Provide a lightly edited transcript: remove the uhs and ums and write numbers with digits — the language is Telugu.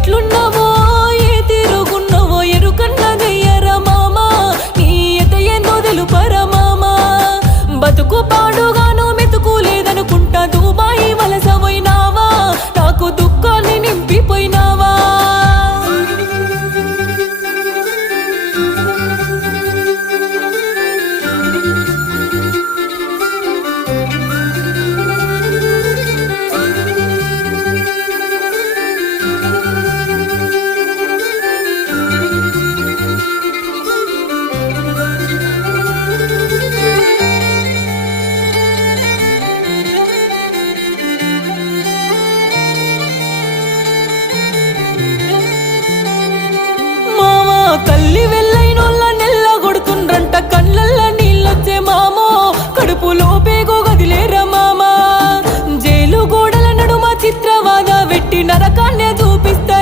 ఎట్లున్నావో ఏ తీరుగున్నావో ఎరుకన్నదయ్యరా మామా నీ ఎత ఏందో తెలుపరా మామా బతుకు పాడుగాను మెతుకు లేదనుకుంటా దుబాయి వలస పోయినావా నాకు దుఃఖాన్ని నింపిపోయినావా తల్లి వెళ్ళైనోళ్ళ నెల్ల కొడుతుండ్రంట కళ్ళల్ల నీళ్ళొచ్చే మామో కడుపులో